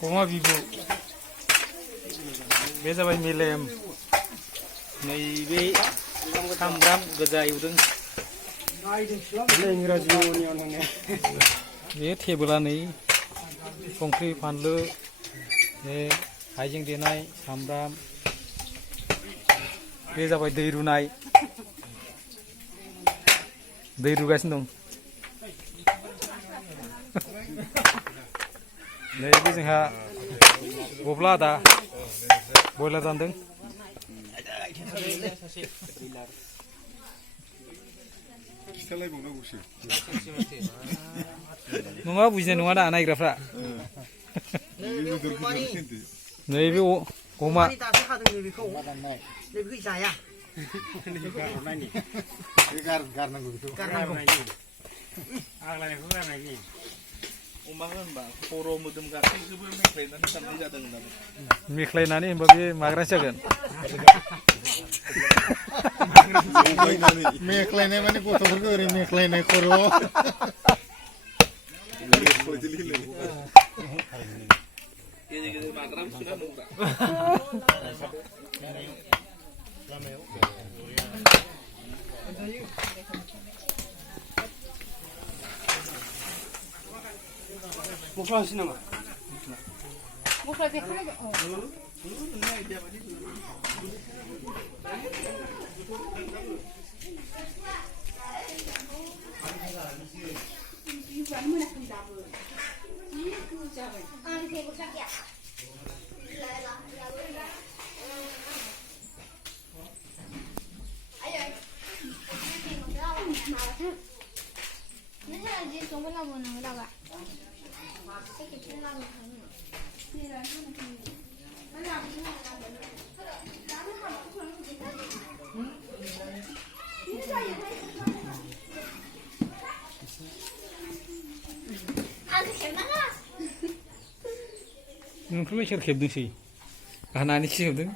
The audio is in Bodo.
अमा बिबु बे जाबाय मेलेम नैबे सामब्राम गोजा एवदों बे टेबोला नै संख्रि फानलु बे हाइजें देनाय सामब्राम बे जाबाय दै रुनाय दै रुगासिनो दं नैबे जोंहा गब्ला आदा बयलार दानदों नङा बुजिनाय नङा दा नायग्राफ्रा नैबे अमा मेख्लायनानै होनबा बे माग्रा जागोन मेख्लायनाय माने गथ'फोरखौ ओरै मेख्लायनाय खर' मस्ला होनोसै नामा? मस्ला देखानाय नोंखौलाय सोर खेबदोंसै गानानै खेबदों